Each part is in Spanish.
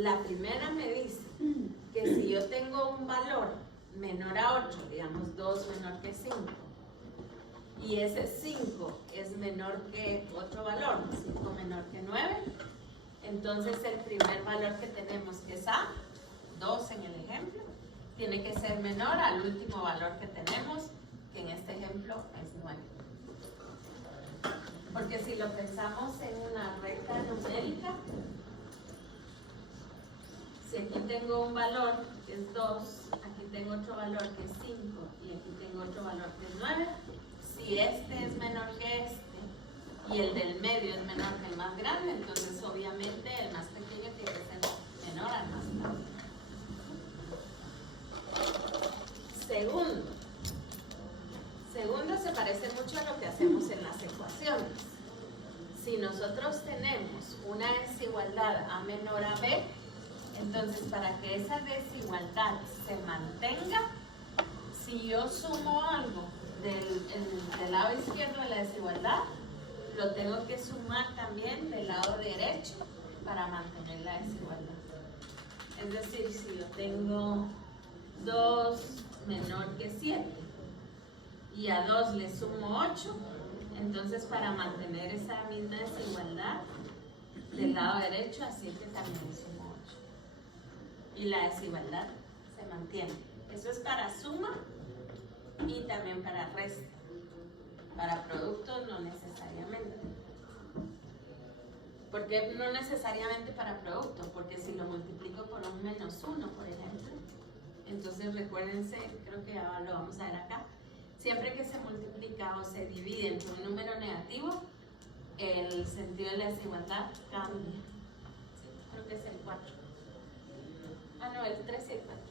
La primera me dice que si yo tengo un valor menor a 8, digamos 2 menor que 5, y ese 5 es menor que otro valor, 5 menor que 9, entonces el primer valor que tenemos, que es A, 2 en el ejemplo, tiene que ser menor al último valor que tenemos, que en este ejemplo es 9. Porque si lo pensamos en una recta numérica, si aquí tengo un valor que es 2, aquí tengo otro valor que es 5 y aquí tengo otro valor que es 9, si este es menor que este y el del medio es menor que el más grande, entonces obviamente el más pequeño tiene que ser menor al más grande. Segundo se parece mucho a lo que hacemos en las ecuaciones. Si nosotros tenemos una desigualdad A menor a B, entonces para que esa desigualdad se mantenga, si yo sumo algo del lado izquierdo de la desigualdad, lo tengo que sumar también del lado derecho para mantener la desigualdad. Es decir, si yo tengo 2 menor que 7 y a 2 le sumo 8, entonces para mantener esa misma desigualdad del lado derecho a 7 también le sumo 8 y la desigualdad se mantiene. Eso es para suma y también para resta. Para productos no necesariamente. ¿Por qué no necesariamente para producto? Porque si lo multiplico por un menos 1, por ejemplo, entonces recuérdense, creo que ya lo vamos a ver acá, siempre que se multiplica o se divide entre un número negativo, el sentido de la desigualdad cambia. Sí, creo que es el 4. Ah, no, el 3 y el 4.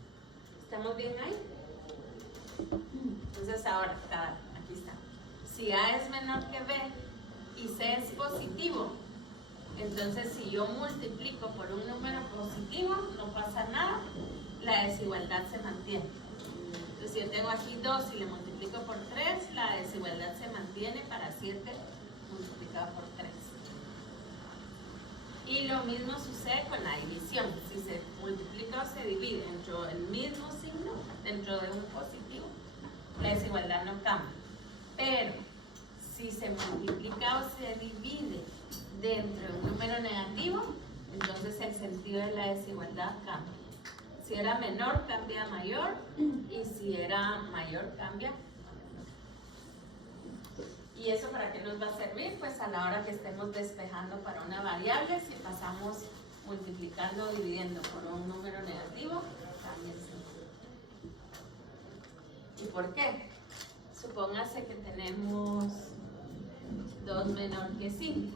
¿Estamos bien ahí? Entonces ahora, aquí está. Si A es menor que B y C es positivo, entonces si yo multiplico por un número positivo, no pasa nada, la desigualdad se mantiene. Entonces si yo tengo aquí 2 y le multiplico por 3, la desigualdad se mantiene para 7 multiplicado por 3. Y lo mismo sucede con la división. Si se multiplica o se divide dentro del mismo signo, dentro de un positivo, la desigualdad no cambia. Pero si se multiplica o se divide dentro de un número negativo, entonces el sentido de la desigualdad cambia. Si era menor, cambia a mayor, y si era mayor, cambia. ¿Y eso para qué nos va a servir? Pues a la hora que estemos despejando para una variable, si pasamos multiplicando o dividiendo por un número negativo, cambia el sentido. ¿Y por qué? Supóngase que tenemos 2 menor que 5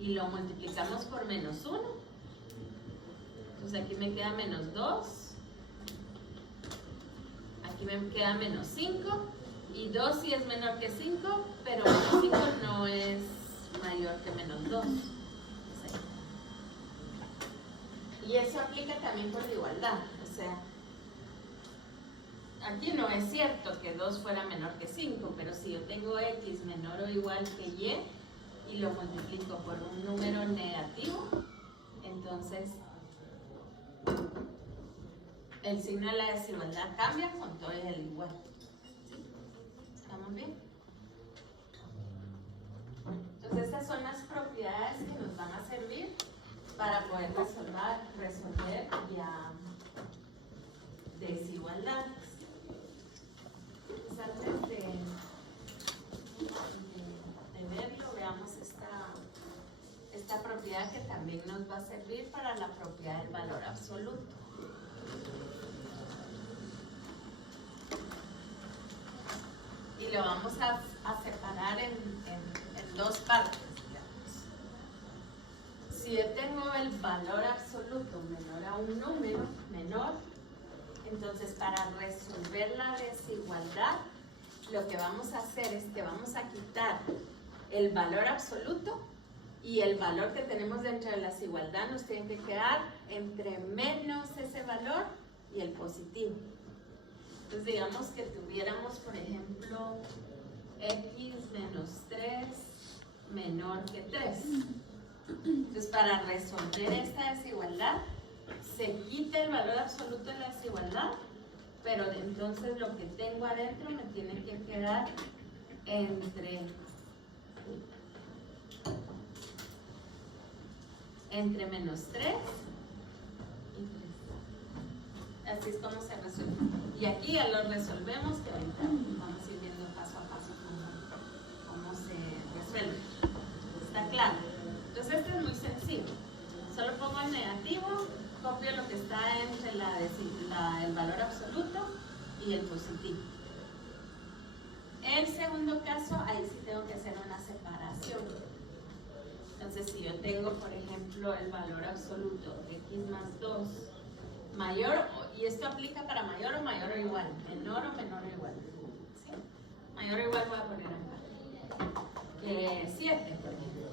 y lo multiplicamos por menos 1. Entonces aquí me queda menos 2, aquí me queda menos 5, y 2 sí es menor que 5, pero menos 5 no es mayor que menos 2. Y eso aplica también por la igualdad. O sea, aquí no es cierto que 2 fuera menor que 5, pero si yo tengo x menor o igual que y y lo multiplico por un número negativo, entonces el signo de la desigualdad cambia con todo el igual. ¿Estamos bien? Entonces estas son las propiedades que nos van a servir para poder resolver ya desigualdades. Entonces antes de verlo, veamos esta propiedad que también nos va a servir para la propiedad del valor absoluto. Y lo vamos a separar en 2 partes, digamos. Si yo tengo el valor absoluto menor a un número menor, entonces para resolver la desigualdad, lo que vamos a hacer es que vamos a quitar el valor absoluto y el valor que tenemos dentro de la desigualdad nos tiene que quedar entre menos ese valor y el positivo. Entonces digamos que tuviéramos, por ejemplo, x menos 3 menor que 3. Entonces para resolver esta desigualdad se quite el valor absoluto de la desigualdad, pero entonces lo que tengo adentro me tiene que quedar entre menos 3 y 3. Así es como se resuelve. Y aquí ya lo resolvemos, que ahorita vamos a ir viendo paso a paso cómo se resuelve. ¿Está claro? Entonces este es muy sencillo. Solo pongo el negativo, copio lo que está entre el valor absoluto y el positivo. El segundo caso, ahí sí tengo que hacer una separación. Entonces, si yo tengo, por ejemplo, el valor absoluto x más 2 mayor, y esto aplica para mayor o igual, menor o igual. ¿Sí? Mayor o igual voy a poner acá. 7, por ejemplo.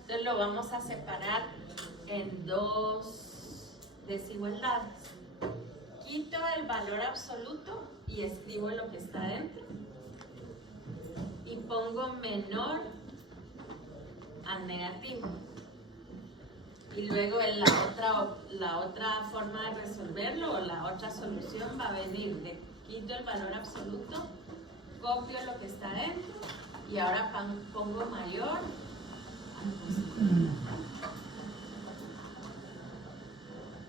Entonces lo vamos a separar en dos desigualdades. Quito el valor absoluto y escribo lo que está dentro. Y pongo menor al negativo. Y luego en la otra forma de resolverlo, o la otra solución, va a venir de quito el valor absoluto, copio lo que está dentro y ahora pongo mayor al positivo.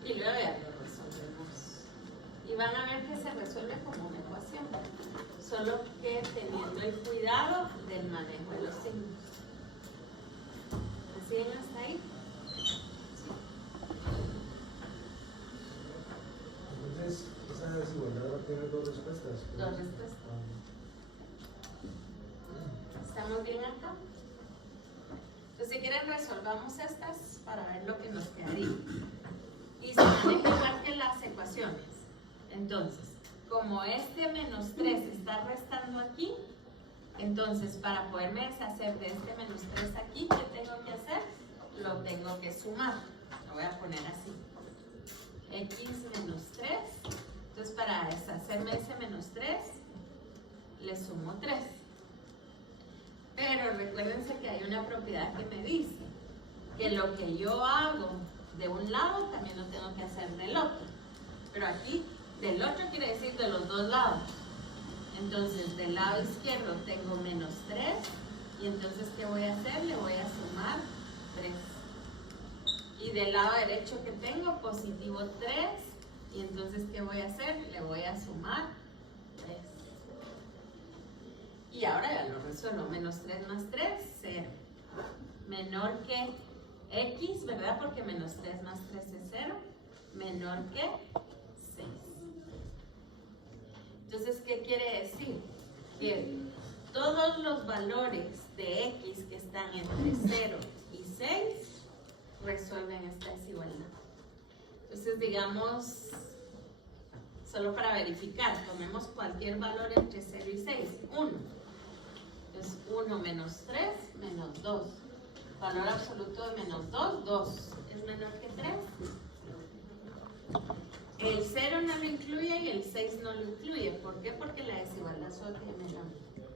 Y luego ya lo resolvemos. Y van a ver que se resuelve como una ecuación, solo que teniendo el cuidado del manejo de los signos. ¿Me siguen hasta ahí? Entonces, esa desigualdad va a tener dos respuestas. Dos respuestas. ¿Estamos bien acá? Entonces, si quieren, resolvamos estas para ver lo que nos quedaría. Y se maneja igual que las ecuaciones. Entonces, como este menos 3 está restando aquí, entonces para poderme deshacer de este menos 3 aquí, ¿qué tengo que hacer? Lo tengo que sumar. Lo voy a poner así. X menos 3. Entonces, para deshacerme de ese menos 3, le sumo 3. Pero recuérdense que hay una propiedad que me dice que lo que yo hago de un lado también lo tengo que hacer del otro. Pero aquí, del otro quiere decir de los dos lados. Entonces, del lado izquierdo tengo menos 3. Y entonces, ¿qué voy a hacer? Le voy a sumar 3. Y del lado derecho que tengo, positivo 3. Y entonces, ¿qué voy a hacer? Le voy a sumar 3. Y ahora ya lo resuelvo. Menos 3 más 3, 0. Menor que x, ¿verdad? Porque menos 3 más 3 es 0. Menor que 6. Entonces, ¿qué quiere decir? Que todos los valores de x que están entre 0 y 6 resuelven esta desigualdad. Entonces, digamos, solo para verificar, tomemos cualquier valor entre 0 y 6. 1. Entonces, 1 menos 3, menos 2. Valor absoluto de menos 2, 2. ¿Es menor que 3? El 0 no lo incluye y el 6 no lo incluye. ¿Por qué? Porque la desigualdad solo tiene la mitad.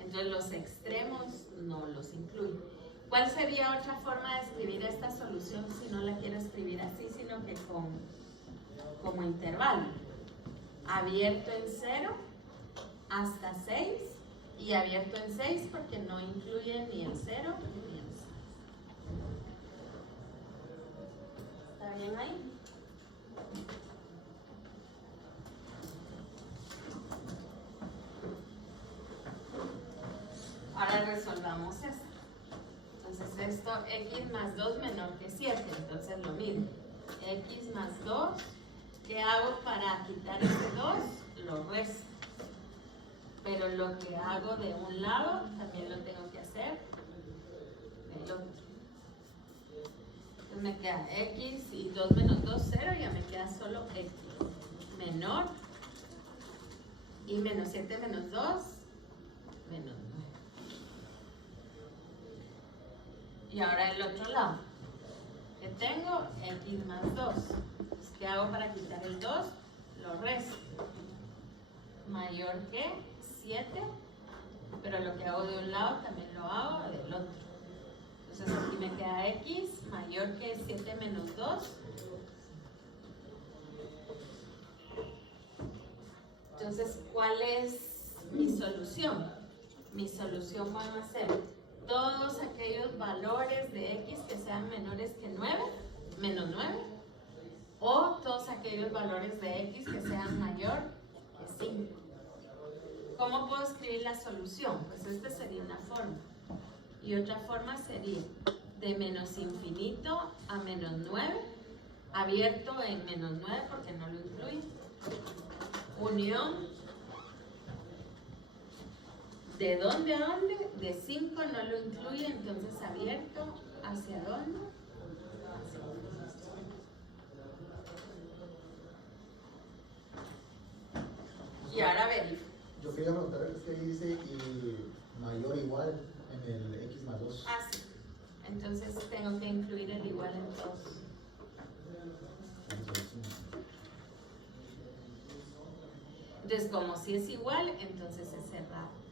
Entonces, los extremos no los incluye. ¿Cuál sería otra forma de escribir esta solución si no la quiero escribir así, sino que como intervalo? Abierto en 0 hasta 6 y abierto en 6 porque no incluye ni el 0 ni el 6. ¿Está bien ahí? Ahora resolvamos esto. Entonces esto, x más 2 menor que 7, entonces lo mismo. X más 2, ¿qué hago para quitar ese 2? Lo resto. Pero lo que hago de un lado, también lo tengo que hacer del otro. Entonces me queda x y 2 menos 2, 0, ya me queda solo x. Menor. Y menos 7 menos 2, menos 9. Y ahora el otro lado. ¿Qué tengo? X más 2. Pues, ¿qué hago para quitar el 2? Lo resto. Mayor que 7. Pero lo que hago de un lado también lo hago del otro. Entonces aquí me queda X mayor que 7 menos 2, ¿cuál es mi solución? Mi solución van a ser todos aquellos valores de x que sean menores que 9, menos 9, o todos aquellos valores de x que sean mayor que 5. ¿Cómo puedo escribir la solución? Pues esta sería una forma. Y otra forma sería de menos infinito a menos 9, abierto en menos 9 porque no lo incluye, unión ¿de dónde a dónde? De 5 no lo incluye, entonces abierto hacia dónde. Y ahora verifico. Yo quería preguntar, es que ahí dice y mayor o igual en el x más 2. Ah, sí. Entonces tengo que incluir el igual en todos. Entonces, como si es igual, entonces es cerrado.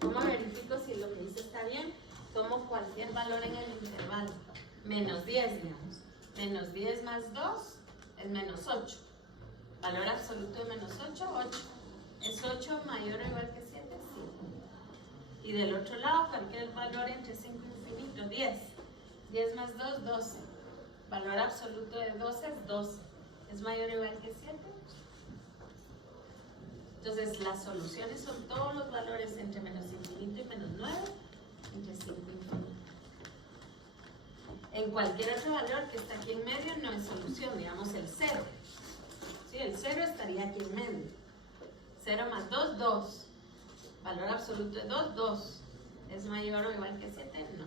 ¿Cómo verifico si lo que hice está bien? Tomo cualquier valor en el intervalo. Menos 10, digamos. Menos 10 más 2 es menos 8. Valor absoluto de menos 8, 8. ¿Es 8 mayor o igual que 7? Sí. Y del otro lado, cualquier valor entre 5 y infinito, 10. 10 más 2, 12. Valor absoluto de 12 es 12. ¿Es mayor o igual que 7? Entonces, las soluciones son todos los valores entre menos infinito y menos 9, entre 5 y infinito. En cualquier otro valor que está aquí en medio no es solución, digamos el 0. ¿Sí? El 0 estaría aquí en medio. 0 más 2, 2. Valor absoluto de 2, 2. ¿Es mayor o igual que 7? No.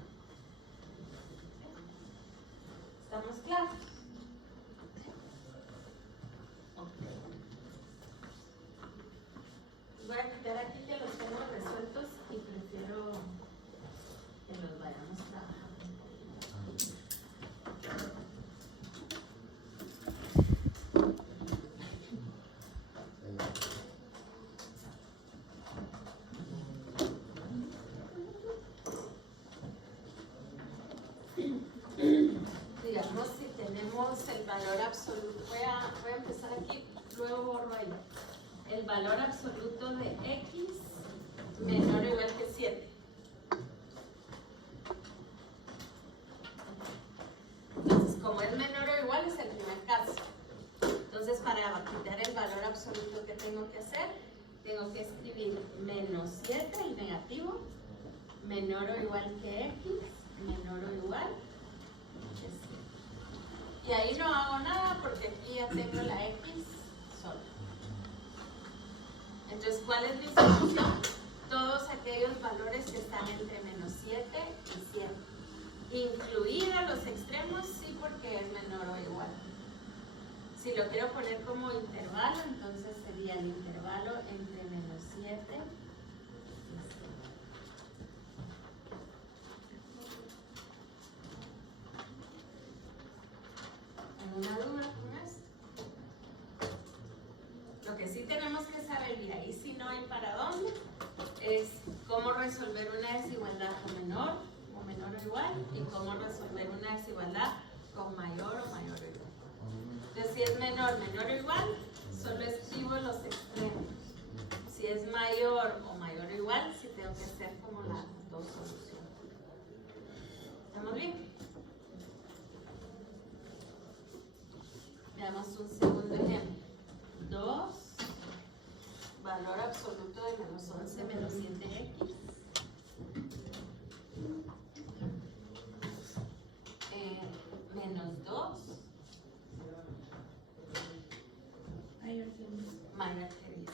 ¿Estamos claros? Ok. Voy a quitar aquí que los tengo resueltos y prefiero que los vayamos trabajando. Digamos, si tenemos el valor absoluto, voy a empezar aquí, luego borro ahí. El valor absoluto de x menor o igual que 7. Entonces, como es menor o igual, es el primer caso. Entonces, para quitar el valor absoluto que tengo que hacer, tengo que escribir menos 7, el negativo, menor o igual que x, menor o igual que 7. Y ahí no hago nada porque aquí ya tengo la x sola. Entonces, ¿cuál es mi solución? Todos aquellos valores que están entre menos 7 y 7. Incluidos los extremos, sí, porque es menor o igual. Si lo quiero poner como intervalo, entonces sería el intervalo entre menos 7 y 7. ¿Alguna duda con esto? Lo que sí tenemos que saber, y ahí sí no hay para dónde, es cómo resolver una desigualdad con menor o igual y cómo resolver una desigualdad con mayor o igual. Entonces, si es menor o igual, solo escribo los extremos. Si es mayor o igual, sí tengo que hacer como las dos soluciones. ¿Estamos bien? Veamos un segundo ejemplo. 2, valor absoluto de menos 11 menos 7x. Menos 2. Mayor que 10.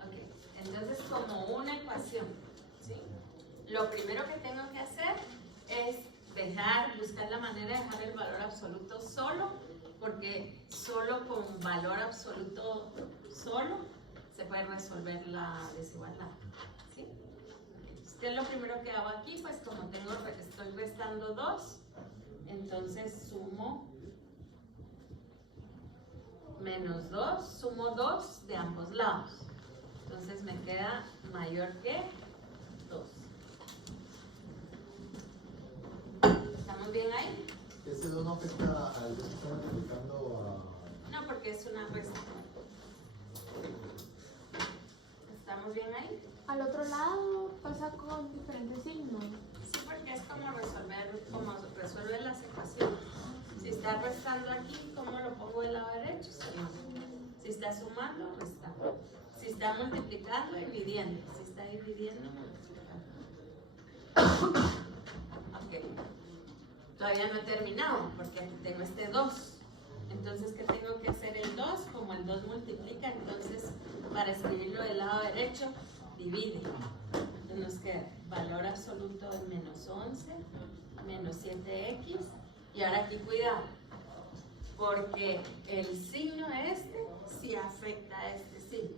Ok, entonces como una ecuación, ¿sí? Lo primero que tengo que hacer es buscar la manera de dejar el valor absoluto solo, porque solo con valor absoluto solo se puede resolver la desigualdad, ¿sí? ¿Qué es lo primero que hago aquí? Pues como estoy restando 2, entonces sumo menos 2, sumo 2 de ambos lados. Entonces me queda mayor que 2. ¿Estamos bien ahí? afecta al que está multiplicando No, porque es una resta. ¿Estamos bien ahí? Al otro lado pasa con diferentes signos. Sí, porque es como resuelve las ecuaciones. Si está restando aquí, ¿cómo lo pongo del lado derecho? Si está sumando, restando. Si está multiplicando, dividiendo. Si está dividiendo, multiplicando. Ok. Todavía no he terminado, porque aquí tengo este 2. Entonces, ¿qué tengo que hacer el 2? Como el 2 multiplica, entonces, para escribirlo del lado derecho, divide. Entonces nos queda valor absoluto de menos 11, menos 7x. Y ahora aquí cuidado, porque el signo este sí afecta a este signo.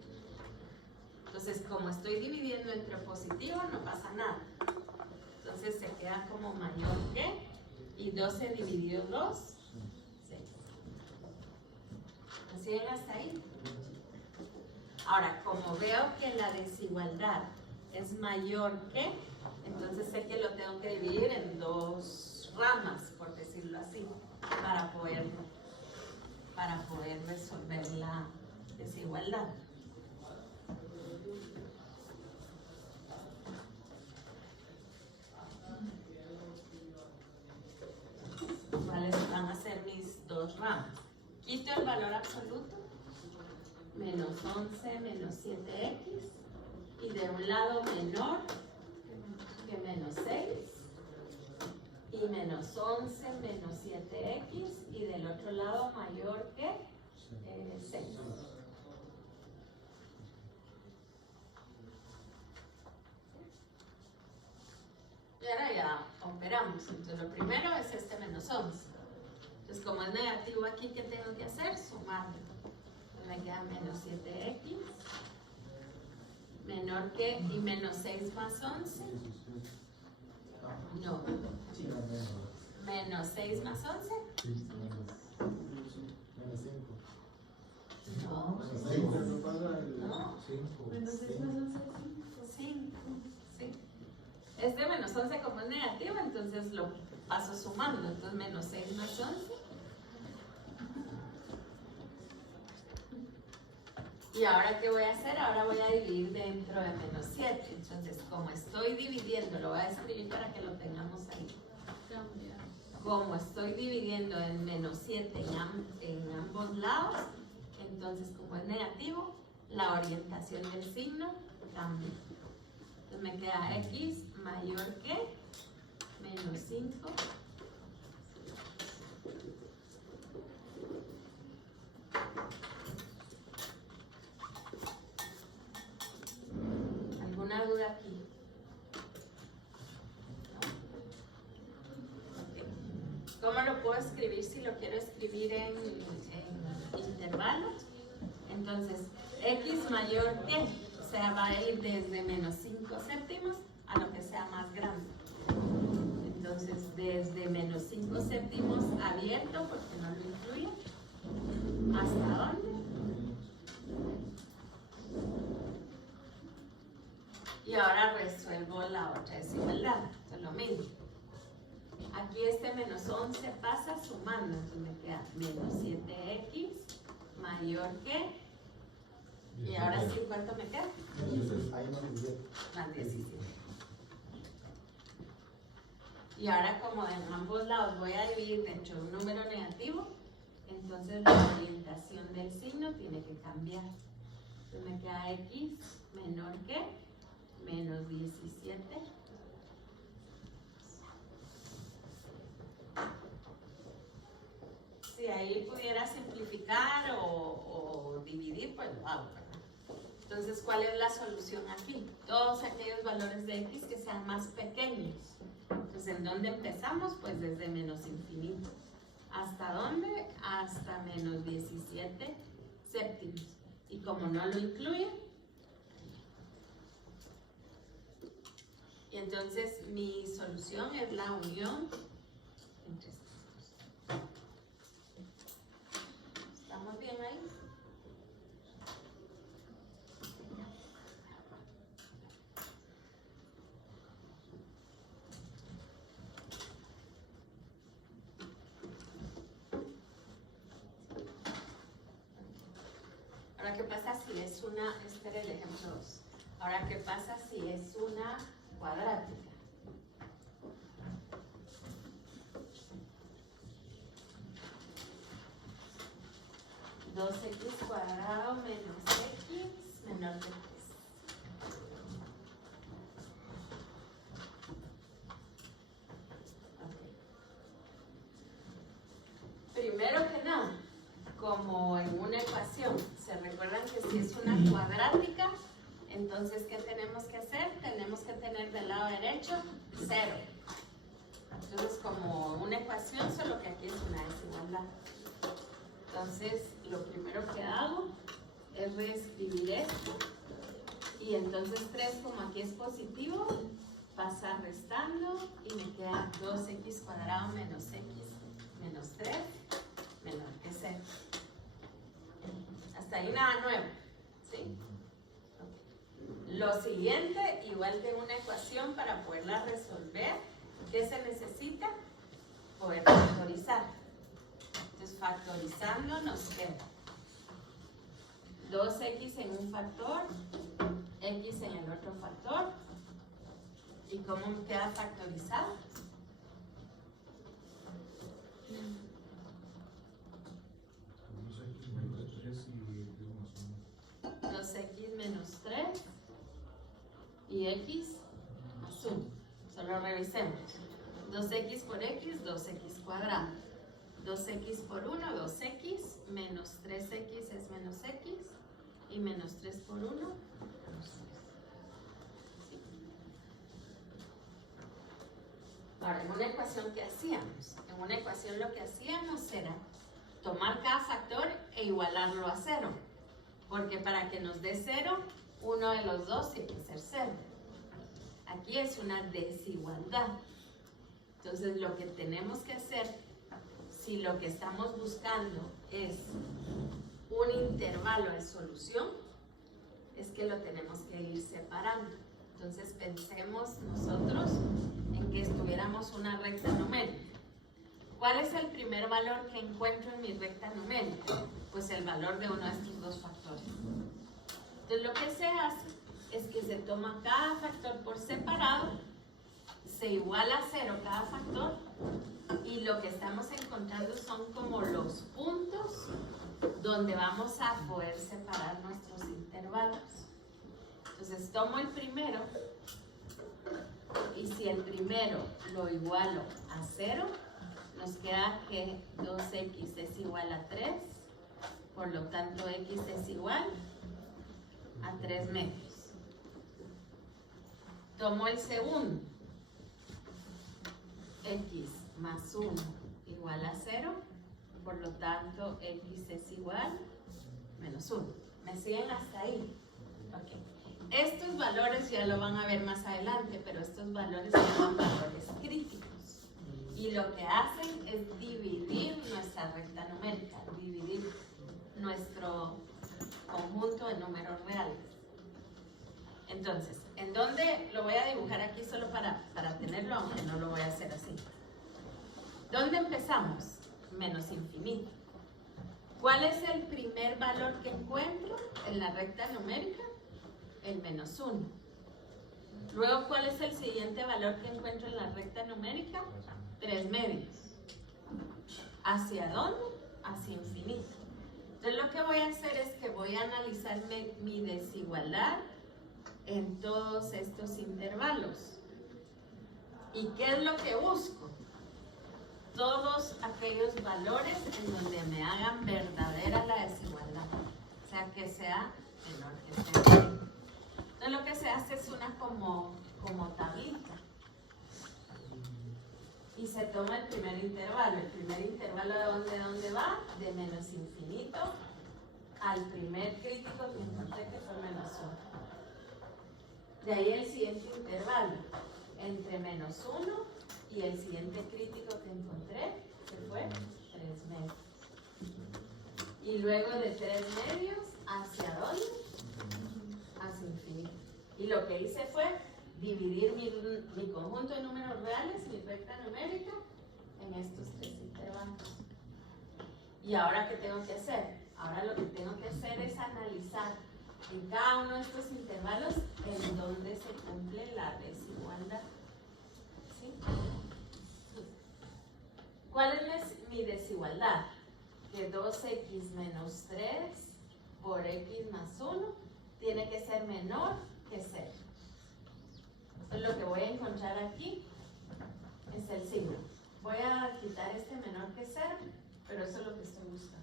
Entonces, como estoy dividiendo entre positivo, no pasa nada. Entonces se queda como mayor que, y 12 dividido 2, 6. ¿Me siguen hasta ahí? Ahora, como veo que la desigualdad es mayor que, entonces sé que lo tengo que dividir en 2 ramas, por decirlo así, para poder resolver la desigualdad. ¿Cuáles van a ser mis 2 ramas? Quito el valor absoluto, menos 11, menos 7x, y de un lado menor que menos 6, y menos 11, menos 7x, y del otro lado mayor que 6. Y ahora ya operamos. Entonces lo primero es este menos 11. Entonces como es negativo aquí, ¿qué tengo que hacer? Sumarlo. Entonces me queda menos 7x, menor que, y menos 6 más 11. No. Menos 6 más 11. menos 5. No. No pasa el No. 5. Menos 6 más 11 es 5. Sí. Es de menos 11 como es negativo, entonces lo paso sumando. Entonces menos 6 más 11. Y ahora, ¿qué voy a hacer? Ahora voy a dividir dentro de menos 7. Entonces, como estoy dividiendo, lo voy a escribir para que lo tengamos ahí. Como estoy dividiendo en menos 7 en ambos lados, entonces, como es negativo, la orientación del signo cambia. Entonces, me queda x mayor que menos 5. ¿Alguna duda aquí? ¿No? ¿Cómo lo puedo escribir si lo quiero escribir en intervalos? Entonces, x mayor que, o sea, va a ir desde menos 5 séptimos a lo que sea más grande. Entonces, desde menos 5 séptimos abierto, porque no lo incluye, ¿hasta dónde? Y ahora resuelvo la otra desigualdad. Entonces lo mismo. Aquí este menos 11 pasa sumando. Entonces me queda menos 7x mayor que. Y ahora sí, ¿cuánto me queda? Ahí no dividí. Más 17. Y ahora como en ambos lados voy a dividir dentro de un número negativo, entonces la orientación del signo tiene que cambiar. Entonces me queda x menor que menos 17. Si ahí pudiera simplificar o dividir, pues lo hago, ¿verdad? Entonces, ¿cuál es la solución aquí? Todos aquellos valores de x que sean más pequeños. Entonces, ¿en dónde empezamos? Pues desde menos infinito. ¿Hasta dónde? Hasta menos 17 séptimos. Y como no lo incluye, y entonces mi solución es la unión entre estas dos. ¿Estamos bien ahí? Ahora, ¿qué pasa si es una, este era el ejemplo 2. Ahora, ¿qué pasa si es una cuadrática? (2x cuadrado menos x menor de 3). Primero que nada, como en una ecuación, ¿se recuerdan que si es una cuadrática, entonces ¿qué tenemos que hacer? Tenemos que tener del lado derecho 0. Entonces, como una ecuación, solo que aquí es una desigualdad. Entonces, lo primero que hago es reescribir esto. Y entonces 3, como aquí es positivo, pasa restando y me queda 2x cuadrado menos x menos 3 menor que 0. Hasta ahí nada nuevo, ¿sí? Lo siguiente, igual que una ecuación, para poderla resolver, ¿qué se necesita? Poder factorizar. Entonces, factorizando nos queda 2x en un factor, x en el otro factor. ¿Y cómo me queda factorizado? 2x menos 3 y x más 1. Solo revisemos. 2x por x, 2x cuadrado. 2x por 1, 2x, menos 3x es menos x, y menos 3 por 1, menos 3. ¿Sí? Ahora, en una ecuación, ¿qué hacíamos? En una ecuación lo que hacíamos era tomar cada factor e igualarlo a 0. Porque para que nos dé 0, uno de los dos tiene que ser 0. Aquí es una desigualdad. Entonces, lo que tenemos que hacer, si lo que estamos buscando es un intervalo de solución, es que lo tenemos que ir separando. Entonces, pensemos nosotros en que estuviéramos una recta numérica. ¿Cuál es el primer valor que encuentro en mi recta numérica? Pues el valor de uno de estos dos factores. Entonces, lo que se hace es que se toma cada factor por separado, se iguala a 0 cada factor, y lo que estamos encontrando son como los puntos donde vamos a poder separar nuestros intervalos. Entonces, tomo el primero, y si el primero lo igualo a 0, nos queda que 2x es igual a 3, por lo tanto x es igual a 3 medios. Tomo el segundo, x más 1 igual a 0, por lo tanto x es igual a menos 1. ¿Me siguen hasta ahí? Ok. Estos valores ya lo van a ver más adelante, pero estos valores se llaman valores críticos. Y lo que hacen es dividir nuestra recta numérica, dividir nuestro conjunto de números reales. Entonces, ¿en dónde lo voy a dibujar aquí solo para tenerlo, aunque no lo voy a hacer así? ¿Dónde empezamos? Menos infinito. ¿Cuál es el primer valor que encuentro en la recta numérica? El menos 1. Luego, ¿cuál es el siguiente valor que encuentro en la recta numérica? 3 medios. ¿Hacia dónde? Hacia infinito. Entonces, lo que voy a hacer es que voy a analizar mi desigualdad en todos estos intervalos. ¿Y qué es lo que busco? Todos aquellos valores en donde me hagan verdadera la desigualdad. O sea, que sea menor que 0. Entonces, lo que se hace es una como tablita. Y se toma el primer intervalo. El primer intervalo, ¿de dónde va? De menos infinito al primer crítico que encontré, que fue menos 1. De ahí el siguiente intervalo, entre menos 1 y el siguiente crítico que encontré, que fue 3 medios. Y luego de 3 medios, ¿hacia dónde? Hacia infinito. Y lo que hice fue dividir mi conjunto de números reales, mi recta numérica, en estos 3 intervalos. ¿Y ahora qué tengo que hacer? Ahora lo que tengo que hacer es analizar en cada uno de estos intervalos en donde se cumple la desigualdad. ¿Sí? ¿Cuál es mi desigualdad? Que 2x menos 3 por x más 1 tiene que ser menor que 0. Entonces lo que voy a encontrar aquí es el signo. Voy a quitar este menor que 0, pero eso es lo que estoy buscando.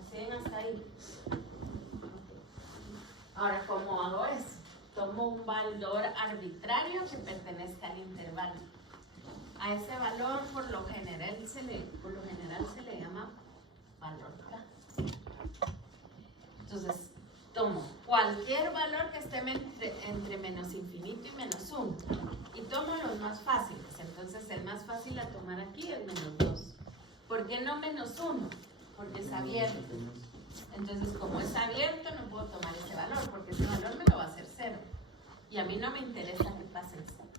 ¿Así ven hasta ahí? Ahora, ¿cómo hago eso? Tomo un valor arbitrario que pertenezca al intervalo. A ese valor por lo general se le llama valor K. Entonces, tomo cualquier valor que esté entre menos infinito y menos 1 y tomo los más fáciles. Entonces, el más fácil a tomar aquí es menos 2. ¿Por qué no menos 1? Porque es abierto. Entonces, como es abierto, no puedo tomar ese valor, porque ese valor me lo va a hacer 0. Y a mí no me interesa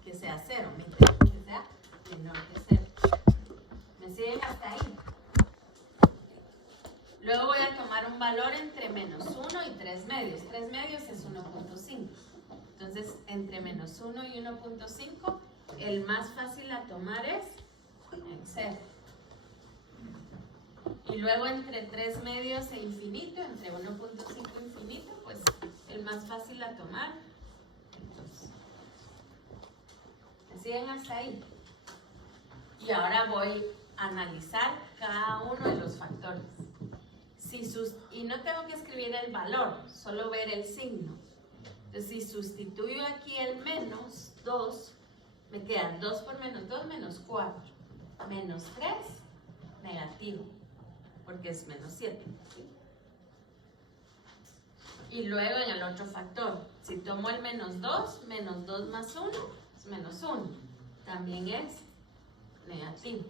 que sea 0, me interesa que sea menor que 0. ¿Me siguen hasta ahí? Luego voy a tomar un valor entre menos 1 y 3 medios. 3 medios es 1.5. Entonces, entre menos 1 y 1.5, el más fácil a tomar es en 0. Y luego entre 3 medios e infinito, entre 1.5 e infinito, pues el más fácil a tomar, entonces. ¿Me siguen hasta ahí? Y ahora voy a analizar cada uno de los factores. Y no tengo que escribir el valor, solo ver el signo. Entonces, si sustituyo aquí el menos 2, me queda 2 por menos 2, menos 4. Menos 3, negativo, porque es menos 7. ¿Sí? Y luego en el otro factor, si tomo el menos 2 más 1, es menos 1. También es negativo.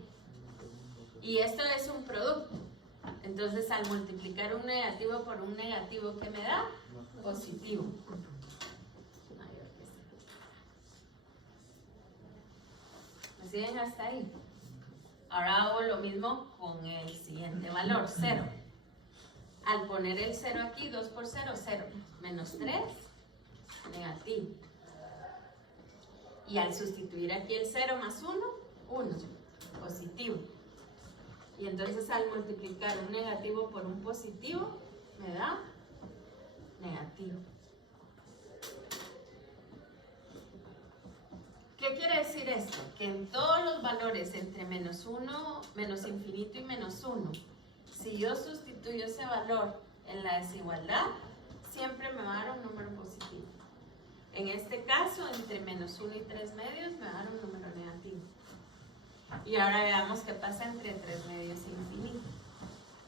Y esto es un producto. Entonces, al multiplicar un negativo por un negativo, ¿qué me da? Positivo. ¿Me siguen hasta ahí? Ahora hago lo mismo con el siguiente valor, 0. Al poner el 0 aquí, 2 por 0, 0. Menos 3, negativo. Y al sustituir aquí el 0 más 1, 1, positivo. Y entonces al multiplicar un negativo por un positivo, me da negativo. ¿Qué quiere decir esto? Que en todos los valores entre menos 1, menos infinito y menos 1, si yo sustituyo ese valor en la desigualdad, siempre me va a dar un número positivo. En este caso, entre menos 1 y 3 medios, me va a dar un número negativo. Y ahora veamos qué pasa entre 3 medios e infinito.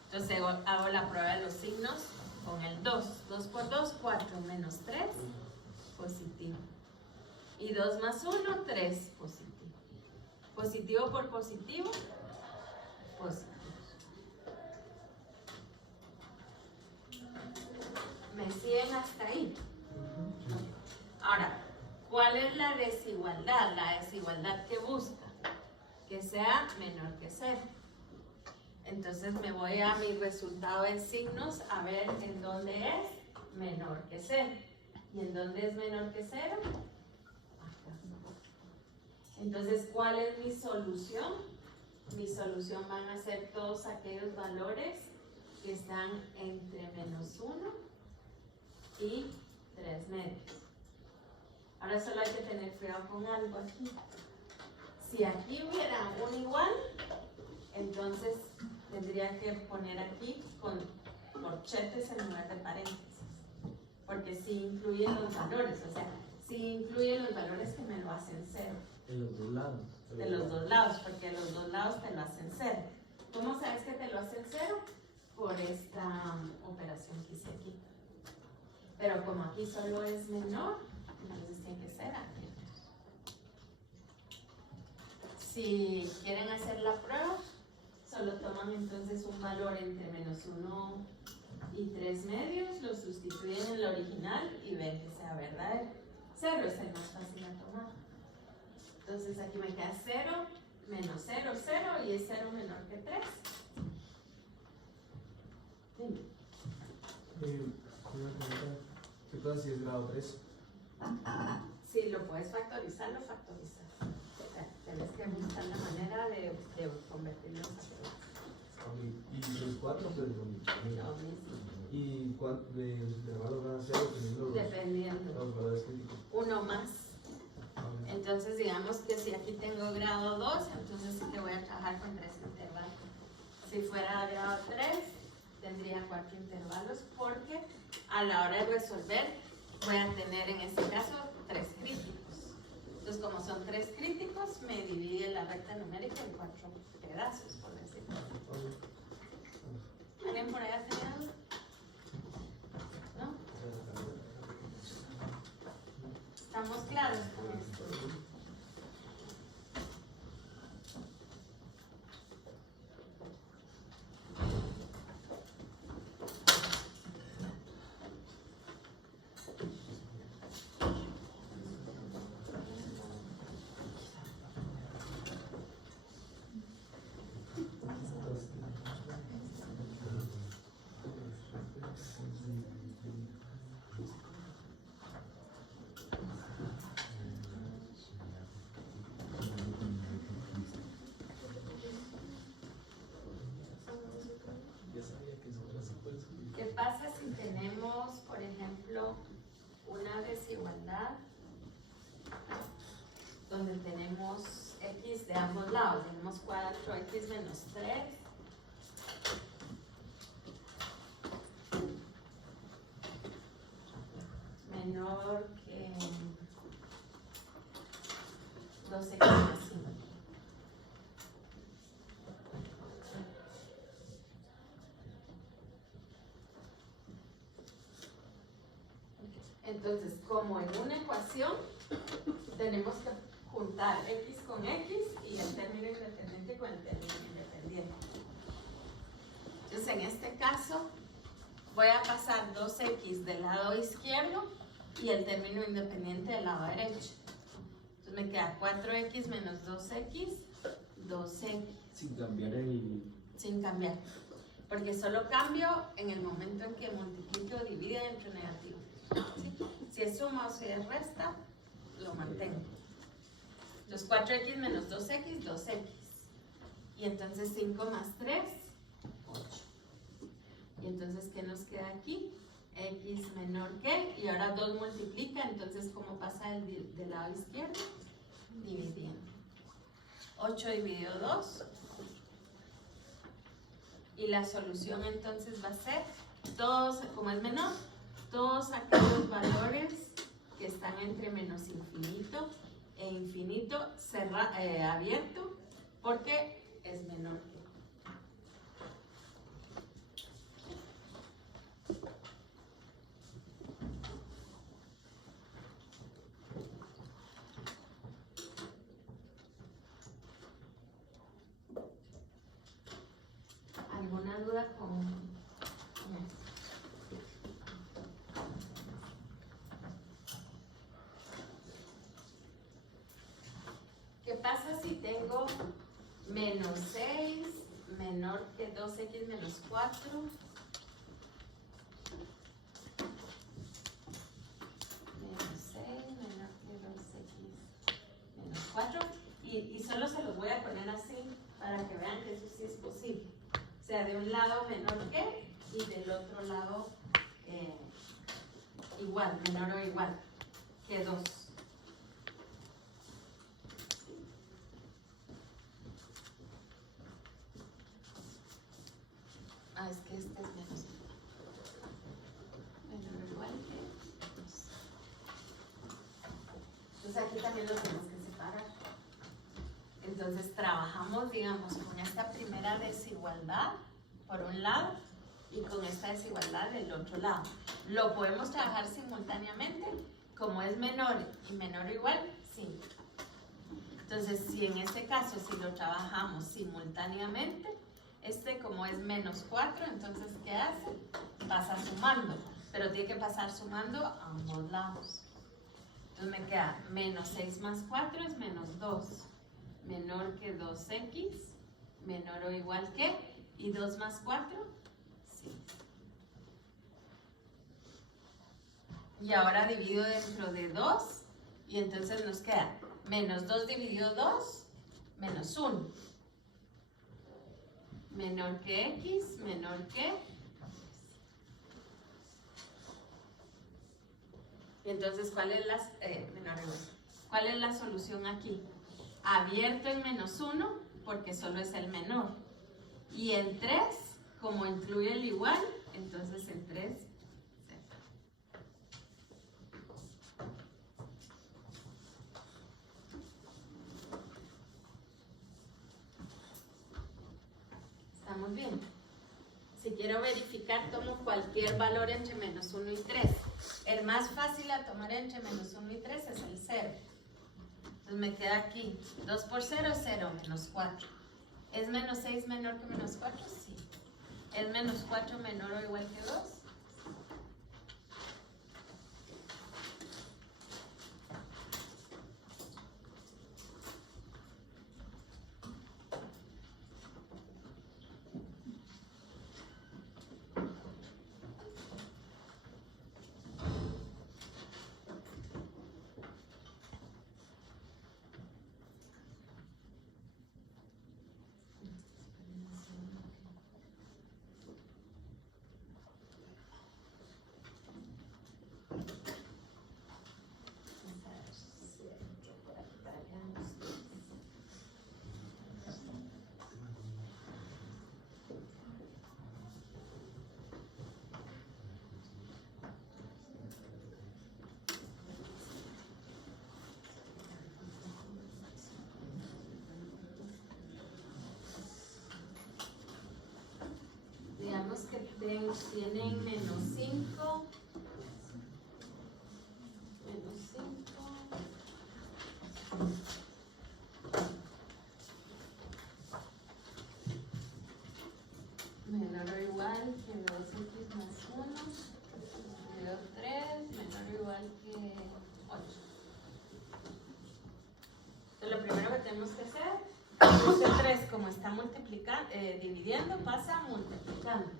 Entonces hago la prueba de los signos con el 2. 2 por 2, 4 menos 3, positivo. Y 2 más 1, 3, positivo. Positivo por positivo, positivo. ¿Me siguen hasta ahí? Ahora, ¿cuál es la desigualdad? La desigualdad que busca que sea menor que 0. Entonces me voy a mi resultado de signos a ver en dónde es menor que 0. ¿Y en dónde es menor que 0? Entonces, ¿cuál es mi solución? Mi solución van a ser todos aquellos valores que están entre menos 1 y 3 medios. Ahora solo hay que tener cuidado con algo aquí. Si aquí hubiera un igual, entonces tendría que poner aquí con corchetes en lugar de paréntesis. Porque sí incluyen los valores, o sea, sí incluyen los valores que me lo hacen 0. En los dos lados. De los dos lados, porque los dos lados te lo hacen 0. ¿Cómo sabes que te lo hacen 0? Por esta operación que hice aquí. Pero como aquí solo es menor, entonces tiene que ser abierto. Si quieren hacer la prueba, solo toman entonces un valor entre menos 1 y 3 medios, lo sustituyen en el original y ven que sea verdadero. 0 es el más fácil a tomar. Entonces aquí me queda 0, menos 0, 0 y es 0 menor que 3. Entonces, si es grado 3. Si lo puedes factorizar, lo factorizas. Tienes que buscar la manera de convertirlo en factorial. Y los 4, pues lo mismo. Lo mismo. ¿Y cuántos de los intervalos van a ser dependiendo Dependiendo. los valores críticos? Uno más. Entonces, digamos que si aquí tengo grado 2, entonces sí que voy a trabajar con 3 intervalos. Si fuera grado 3, tendría 4 intervalos porque a la hora de resolver voy a tener en este caso 3 críticos. Entonces, como son 3 críticos, me divide la recta numérica en 4 pedazos, por decirlo. ¿Alguien por allá tenía algo? ¿No? ¿Estamos claros con esto? ¿Qué pasa si tenemos, por ejemplo, una desigualdad donde tenemos x de ambos lados? Tenemos 4x menos 3. Menor que 2x más 5. Entonces, como en una ecuación, tenemos que juntar x con x y el término independiente con el término independiente. Entonces, en este caso, voy a pasar 2x del lado izquierdo y el término independiente del lado derecho. Entonces, me queda 4x menos 2x, 2x. Sin cambiar el... Sin cambiar. Porque solo cambio en el momento en que multiplico o divido entre negativo. ¿Sí? Si es suma o si es resta, lo mantengo. Los 4x menos 2x, 2x. Y entonces 5 más 3, 8. Y entonces, ¿qué nos queda aquí? X menor que, y ahora 2 multiplica, entonces, ¿cómo pasa del lado izquierdo? Dividiendo. 8 dividido 2. Y la solución entonces va a ser, todos, como es menor, todos aquellos valores que están entre menos infinito e infinito abierto, porque es menor que. ¿Alguna duda con esto? ¿Qué pasa si tengo menos 6 menor que 2x menos 4? Menos 6 menor que 2x menos 4. Y solo se los voy a poner así para que vean que eso sí es posible. O sea, de un lado menor que y del otro lado igual, menor o igual que 2. Ah, es que este es menos. Menor o igual que 2. Entonces aquí también lo tenemos que separar. Entonces trabajamos, digamos, con esta primera desigualdad por un lado y con esta desigualdad del otro lado. Lo podemos trabajar simultáneamente, como es menor y menor o igual, sí. Entonces, si en este caso, si lo trabajamos simultáneamente, como es menos 4, entonces, ¿qué hace? Pasa sumando, pero tiene que pasar sumando a ambos lados. Entonces me queda menos 6 más 4 es menos 2. Menor que 2x, menor o igual que, y 2 más 4, 5. Y ahora divido dentro de 2 y entonces nos queda menos 2 dividido 2, menos 1. Menor que x, menor que... Y entonces, ¿cuál es la solución aquí? Abierto en menos 1, porque solo es el menor. Y en 3, como incluye el igual, entonces en 3, z. ¿Estamos bien? Si quiero verificar, tomo cualquier valor entre menos 1 y 3. El más fácil a tomar entre menos 1 y 3 es el 0. Entonces me queda aquí, 2 por 0 es 0, menos 4. ¿Es menos 6 menor que menos 4? Sí. ¿Es menos 4 menor o igual que 2? Digamos que tienen menos 5, menor o igual que 2x más 1, dividido 3, menor o igual que 8. Entonces lo primero que tenemos que hacer, este 3 como está multiplicando, dividiendo, pasa multiplicando.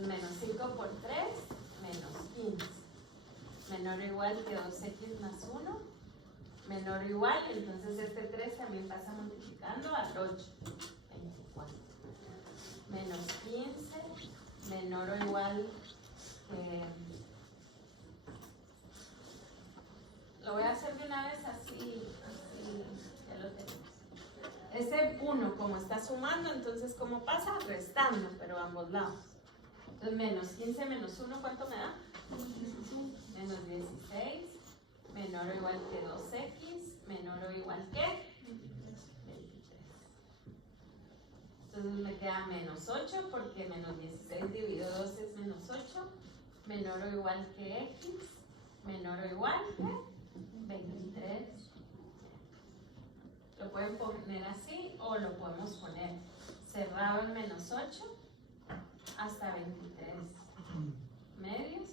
Menos 5 por 3, menos 15. Menor o igual que 2x más 1, menor o igual, entonces este 3 también pasa multiplicando al 8, 24. Menos 15, menor o igual que... Lo voy a hacer de una vez así, ya lo tenemos. Ese 1 como está sumando, entonces ¿cómo pasa? Restando, pero a ambos lados. Entonces menos 15 menos 1, ¿cuánto me da? Menos 16, menor o igual que 2x, menor o igual que 23. Entonces me queda menos 8 porque menos 16 dividido 2 es menos 8, menor o igual que x, menor o igual que 23. Lo pueden poner así o lo podemos poner cerrado en menos 8 hasta 23 medios.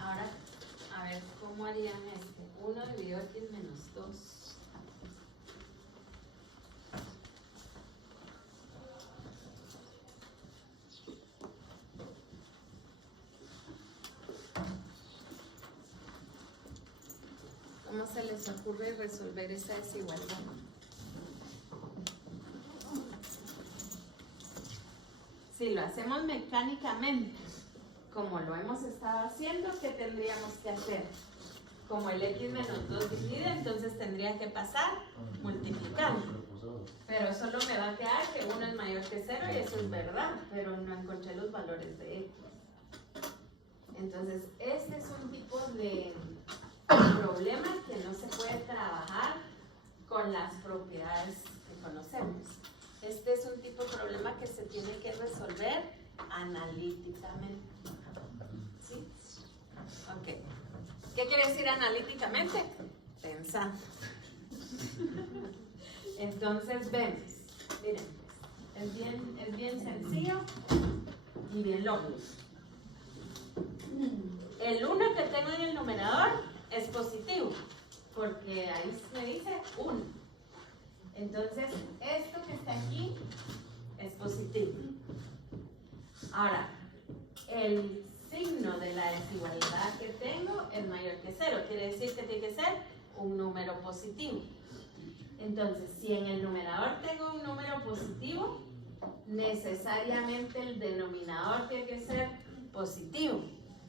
Ahora, a ver cómo harían este. 1 dividido x menos 2. ¿Cómo se les ocurre resolver esa desigualdad? Si lo hacemos mecánicamente, como lo hemos estado haciendo, ¿qué tendríamos que hacer? Como el x menos 2 divide, entonces tendría que pasar multiplicando. Pero solo me va a quedar que 1 es mayor que 0 y eso es verdad, pero no encontré los valores de x. Entonces, este es un tipo de problema que no se puede trabajar con las propiedades que conocemos. Este es un tipo de problema que se tiene que resolver analíticamente. ¿Sí? Ok. ¿Qué quiere decir analíticamente? Pensando. Entonces vemos, miren, es bien sencillo. Y bien lógico. El 1 que tengo en el numerador es positivo, porque ahí me dice 1. Entonces, esto que está aquí es positivo. Ahora, el signo de la desigualdad que tengo es mayor que 0. Quiere decir que tiene que ser un número positivo. Entonces, si en el numerador tengo un número positivo, necesariamente el denominador tiene que ser positivo.